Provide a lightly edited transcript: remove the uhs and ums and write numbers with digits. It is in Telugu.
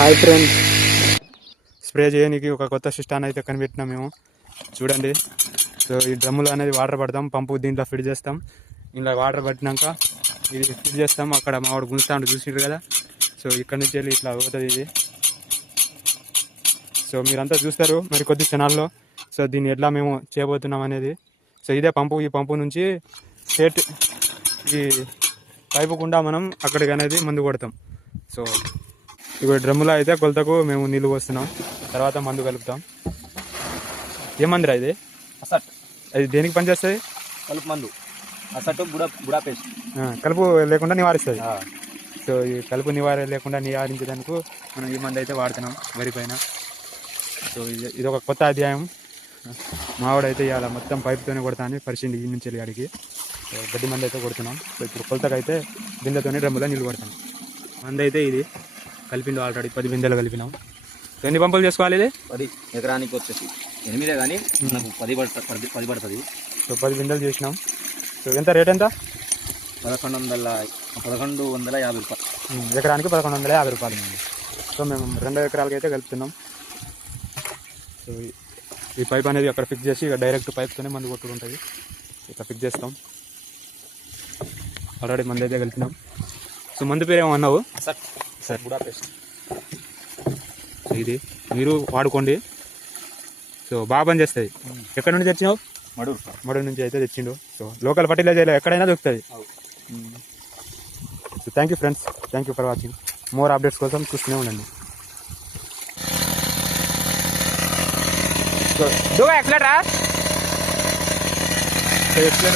హాయ్ ఫ్రెండ్స్, స్ప్రే చేయడానికి ఒక కొత్త సిస్టాన్ని అయితే కనిపెట్టినాం మేము. చూడండి. సో ఈ డ్రమ్ములో అనేది వాటర్ పడతాం, పంపు దీంట్లో ఫిట్ చేస్తాం. ఇలా వాటర్ పట్టినాక ఇది ఫిట్ చేస్తాం. అక్కడ మావాడు గుంజుతాడు, చూసిండ్రు కదా. సో ఇక్కడ నుంచి వెళ్ళి ఇట్లా పోతుంది ఇది. సో మీరంతా చూస్తారు మరి కొద్ది క్షణాల్లో. సో దీన్ని ఎట్లా మేము చేయబోతున్నాం అనేది. సో ఇదే పంపు. ఈ పంపు నుంచి స్టేట్ ఈ పైపు గుండా మనం అక్కడికి అనేది మందు కొడతాం. సో ఇప్పుడు డ్రమ్ములో అయితే కొలతకు మేము నీళ్ళు పోస్తున్నాం, తర్వాత మందు కలుపుతాం. ఏ మందురా ఇది? అసట్. అది దేనికి పనిచేస్తుంది? కలుపు మందు. అసట్ బుడా పేస్ట్. కలుపు లేకుండా నివారిస్తుంది. సో ఈ కలుపు లేకుండా నివారించడానికి మనం ఈ మందు అయితే వాడుతున్నాం వరి పైన. సో ఇది ఒక కొత్త అధ్యాయం. మావాడైతే ఇవాళ మొత్తం పైపుతోనే కొడతాను పరిచింది ఈ నుంచి వెళ్ళి అడిగి. సో గడ్డి మందు అయితే కొడుతున్నాం. సో ఇప్పుడు కొలతకైతే బిందెతోనే డ్రమ్ములో నీళ్ళు కొడతాం. మందు అయితే ఇది కలిపిండు ఆల్రెడీ 10 బిందెలు కలిపినాం. ఎన్ని పంపులు చేసుకోవాలి ఇది? 10 ఎకరానికి వచ్చేసి 8 కానీ నాకు 10 పడుతుంది. సో 10 బిందెలు చేసినాం. సో ఎంత రేట్ ఎంత? 1150 రూపాయలు. ఎకరానికి 1150 రూపాయలు. సో మేము 2 ఎకరాలకి అయితే కలుపుతున్నాం. సో ఈ పైప్ అనేది అక్కడ ఫిక్స్ చేసి ఇక డైరెక్ట్ పైప్తోనే మందు కొట్టుడు ఉంటుంది. ఇట్లా ఫిక్స్ చేస్తాం. ఆల్రెడీ మందు అయితే కలిపినాం. సో మందు పేరు ఏమో అన్నావు? Sir బుడా paste. సో ఇది మీరు వాడుకోండి. సో బాగా పని చేస్తుంది. ఎక్కడి నుండి తెచ్చినావు? మడూరు నుంచి అయితే తెచ్చిండు. సో లోకల్ ఫర్టిలైజర్ ఎక్కడైనా దొరుకుతుంది. So thank you friends, thank you for watching. More updates కోసం చూస్తూనే ఉండండి. సో ఎక్స్లెటర్ అయితే